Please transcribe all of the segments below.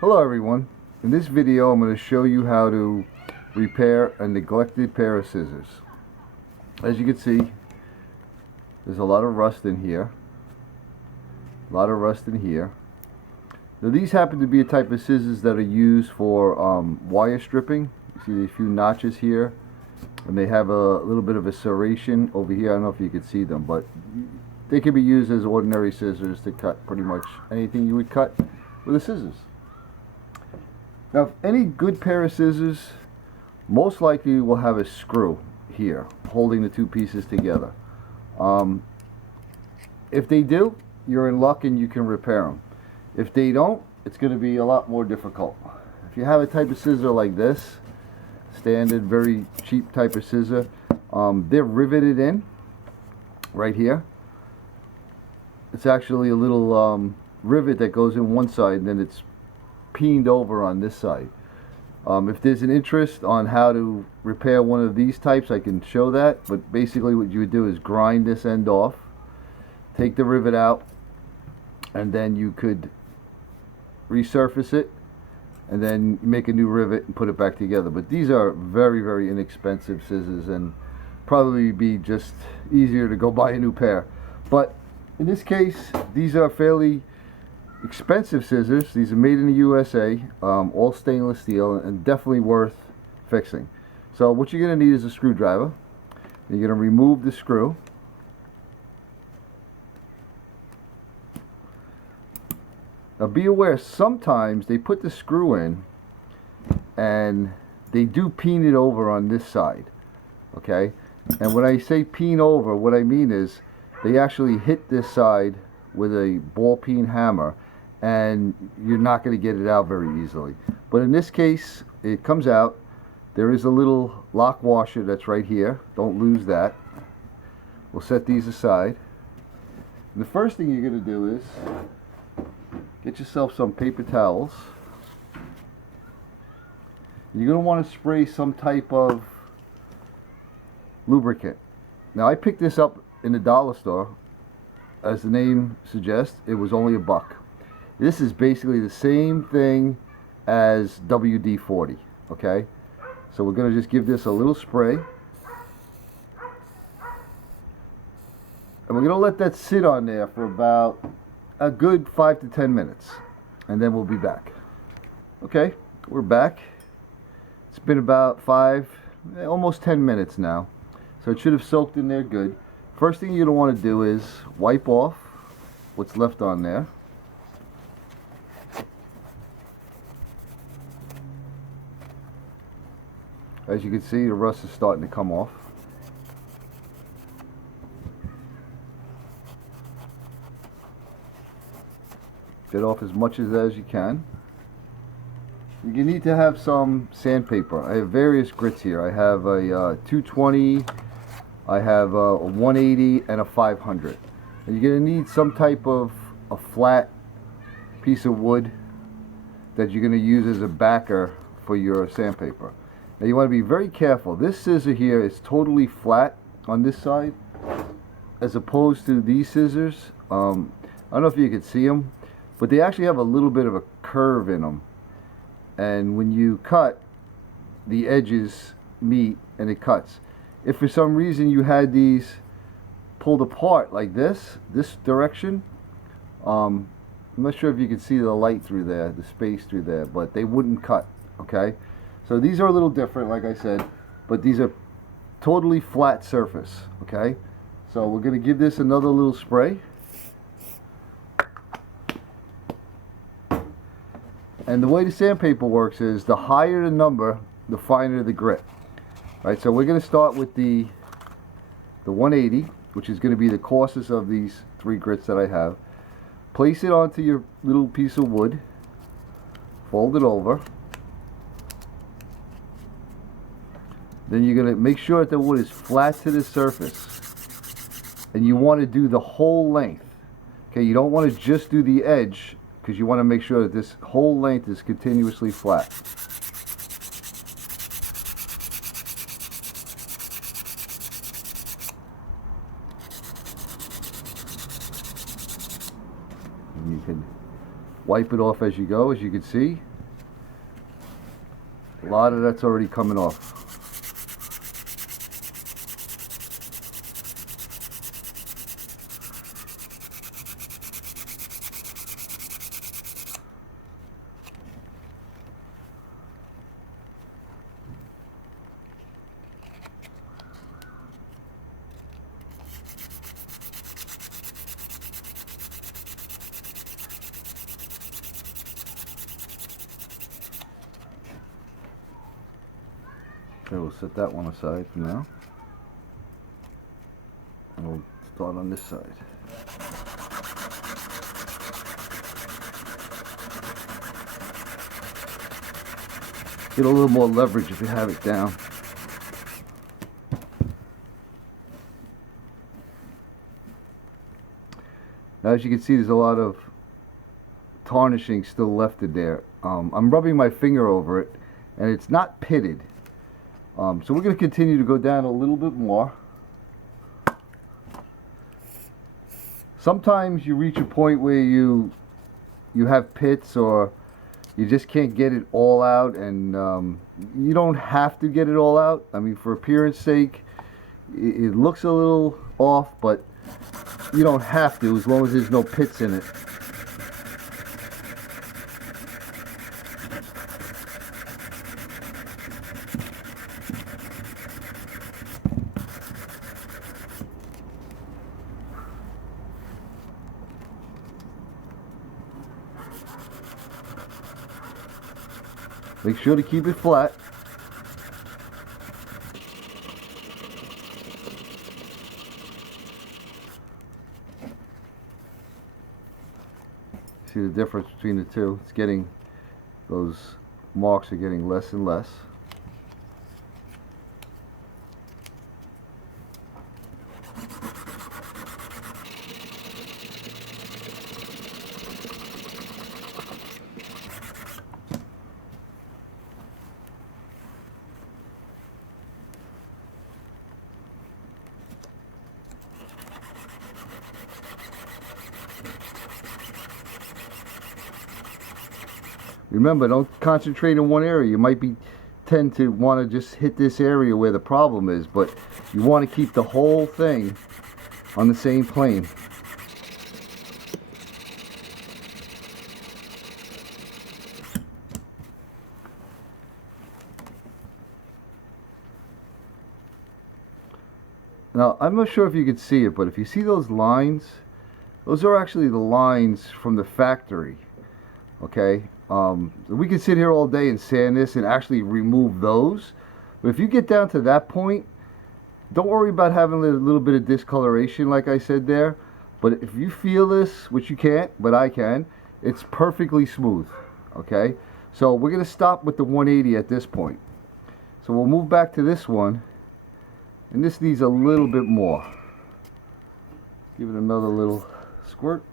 Hello everyone. In this video I'm going to show you how to repair a neglected pair of scissors. As you can see, there's a lot of rust in here. Now these happen to be a type of scissors that are used for wire stripping. You see a few notches here, and they have a little bit of a serration over here. I don't know if you can see them, but they can be used as ordinary scissors to cut pretty much anything you would cut with a scissors. Now, if any good pair of scissors most likely will have a screw here holding the two pieces together. If they do, you're in luck and you can repair them. If they don't, it's going to be a lot more difficult. If you have a type of scissor like this, standard, very cheap type of scissor, they're riveted in right here. It's actually a little rivet that goes in one side, and then it's peened over on this side. If there's an interest on how to repair one of these types, I can show that, but basically what you would do is grind this end off, take the rivet out, and then you could resurface it and then make a new rivet and put it back together. But these are very, very inexpensive scissors, and probably be just easier to go buy a new pair. But in this case, these are fairly expensive scissors. These are made in the USA, all stainless steel, and definitely worth fixing. So what you're going to need is a screwdriver. You're going to remove the screw. Now be aware, sometimes they put the screw in and they do peen it over on this side, okay? And when I say peen over, what I mean is they actually hit this side with a ball peen hammer, and you're not going to get it out very easily. But in this case, it comes out. There is a little lock washer that's right here. Don't lose that. We'll set these aside. And the first thing you're going to do is get yourself some paper towels. You're going to want to spray some type of lubricant. Now I picked this up in the dollar store. As the name suggests, it was only $1. This is basically the same thing as WD-40, okay? So we're going to just give this a little spray. And we're going to let that sit on there for about a good 5 to 10 minutes. And then we'll be back. Okay, we're back. It's been about almost 10 minutes now. So it should have soaked in there good. First thing you're going to want to do is wipe off what's left on there. As you can see, the rust is starting to come off. Get off as much of that as you can. You need to have some sandpaper. I have various grits here. I have a 220, I have a 180, and a 500. And you're going to need some type of a flat piece of wood that you're going to use as a backer for your sandpaper. Now you want to be very careful. This scissor here is totally flat on this side, as opposed to these scissors. I don't know if you can see them, but they actually have a little bit of a curve in them. And when you cut, the edges meet and it cuts. If for some reason you had these pulled apart like this direction, I'm not sure if you can see the light through there, the space through there, but they wouldn't cut, okay? So these are a little different, like I said, but these are totally flat surface, okay? So we're going to give this another little spray. And the way the sandpaper works is the higher the number, the finer the grit. Right, so we're going to start with the 180, which is going to be the coarsest of these 3 grits that I have. Place it onto your little piece of wood. Fold it over. Then you're going to make sure that the wood is flat to the surface. And you want to do the whole length. Okay, you don't want to just do the edge, because you want to make sure that this whole length is continuously flat. And you can wipe it off as you go, as you can see. lot of that's already coming off. Okay, we'll set that one aside for now. And we'll start on this side. Get a little more leverage if you have it down. Now, as you can see, there's a lot of tarnishing still left in there. I'm rubbing my finger over it, and it's not pitted. So we're going to continue to go down a little bit more. Sometimes you reach a point where you have pits, or you just can't get it all out, and you don't have to get it all out. I mean, for appearance sake, it looks a little off, but you don't have to, as long as there's no pits in it. Make sure to keep it flat. See the difference between the two? It's getting, those marks are getting less and less. Remember, don't concentrate in one area. You might tend to want to just hit this area where the problem is, but you want to keep the whole thing on the same plane. Now, I'm not sure if you can see it, but if you see those lines, those are actually the lines from the factory. Okay, we can sit here all day and sand this and actually remove those, but if you get down to that point, don't worry about having a little bit of discoloration like I said there. But if you feel this, which you can't, but I can, it's perfectly smooth. Okay, so we're going to stop with the 180 at this point. So we'll move back to this one, and this needs a little bit more. Give it another little squirt.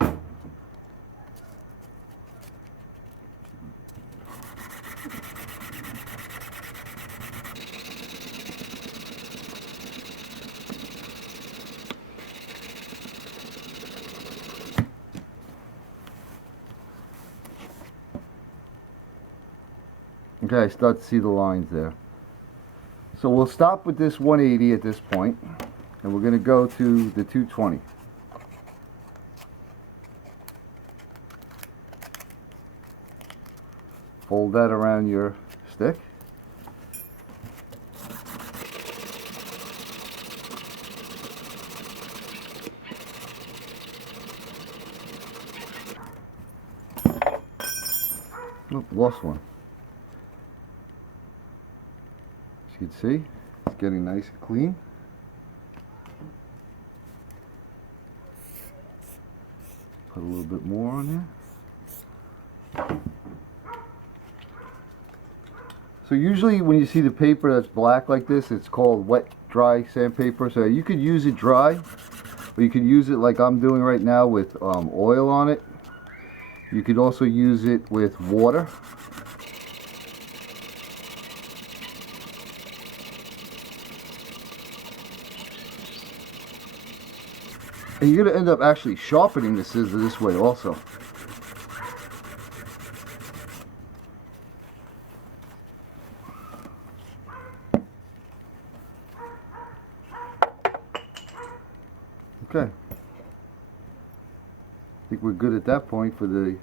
Okay, I start to see the lines there. So we'll stop with this 180 at this point, and we're going to go to the 220. Fold that around your stick. Oh, lost one. As you can see, it's getting nice and clean. Put a little bit more on there. So usually when you see the paper that's black like this, it's called wet dry sandpaper. So you could use it dry, or you could use it like I'm doing right now with oil on it. You could also use it with water. And you're going to end up actually sharpening the scissor this way also. Okay. I think we're good at that point for the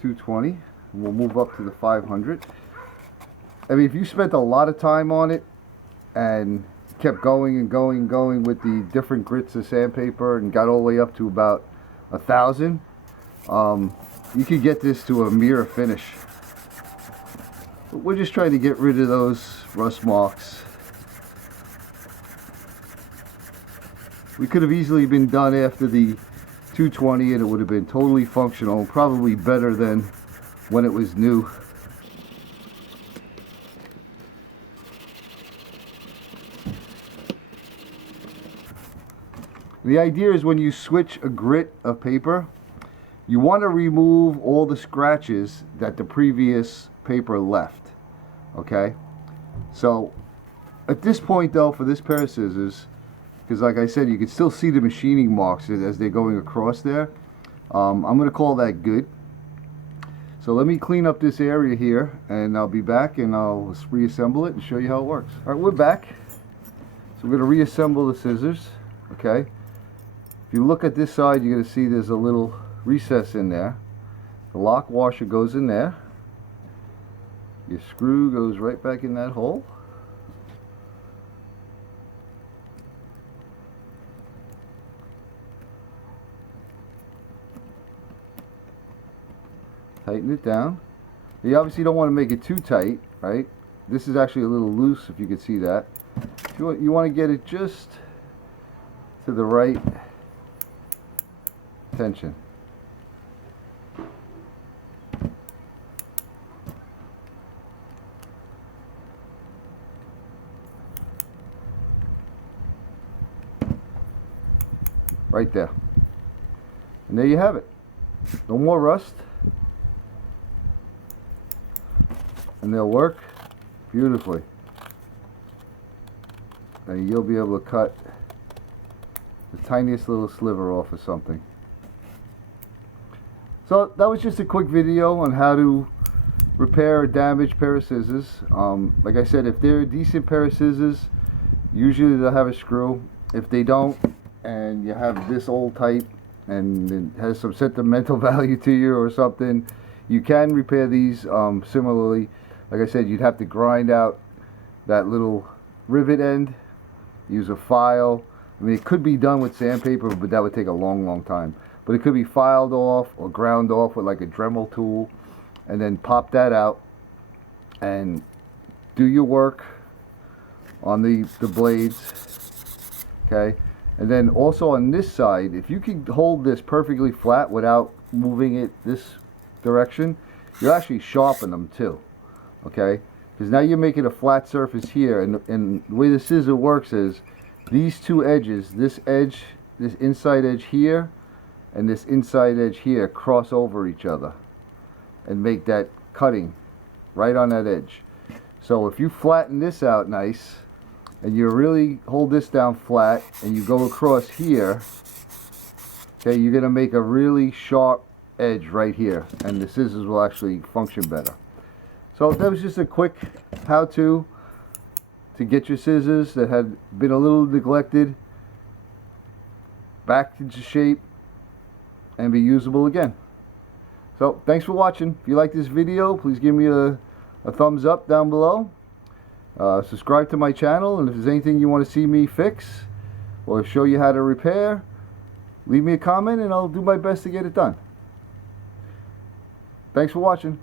220. We'll move up to the 500. I mean, if you spent a lot of time on it and kept going and going and going with the different grits of sandpaper and got all the way up to about 1,000, you could get this to a mirror finish. But we're just trying to get rid of those rust marks. We could have easily been done after the 220 and it would have been totally functional, probably better than when it was new. The idea is when you switch a grit of paper, you want to remove all the scratches that the previous paper left. Okay? So at this point though, for this pair of scissors, because like I said, you can still see the machining marks as they're going across there. I'm going to call that good. So let me clean up this area here and I'll be back and I'll reassemble it and show you how it works. Alright, we're back. So we're going to reassemble the scissors. Okay? If you look at this side, you're going to see there's a little recess in there. The lock washer goes in there. Your screw goes right back in that hole. Tighten it down. You obviously don't want to make it too tight, right? This is actually a little loose, if you can see that. You want to get it just to the right tension. Right there. And there you have it. No more rust. And they'll work beautifully. And you'll be able to cut the tiniest little sliver off of something. So that was just a quick video on how to repair a damaged pair of scissors. Like I said, if they're a decent pair of scissors, usually they'll have a screw. If they don't, and you have this old type and it has some sentimental value to you or something, you can repair these similarly. Like I said, you'd have to grind out that little rivet end, use a file. I mean, it could be done with sandpaper, but that would take a long time. But it could be filed off or ground off with like a Dremel tool, and then pop that out and do your work on the blades. Okay, and then also on this side, if you can hold this perfectly flat without moving it this direction, you actually sharpen them too. Okay, because now you're making a flat surface here, and the way the scissor works is these two edges, this edge, this inside edge here and this inside edge here, cross over each other and make that cutting right on that edge. So if you flatten this out nice and you really hold this down flat and you go across here, okay, you're going to make a really sharp edge right here, and the scissors will actually function better. So that was just a quick how-to to get your scissors that had been a little neglected back into shape and be usable again. So thanks for watching. If you like this video, please give me a thumbs up down below. Subscribe to my channel, and if there's anything you want to see me fix or show you how to repair, leave me a comment and I'll do my best to get it done. Thanks for watching.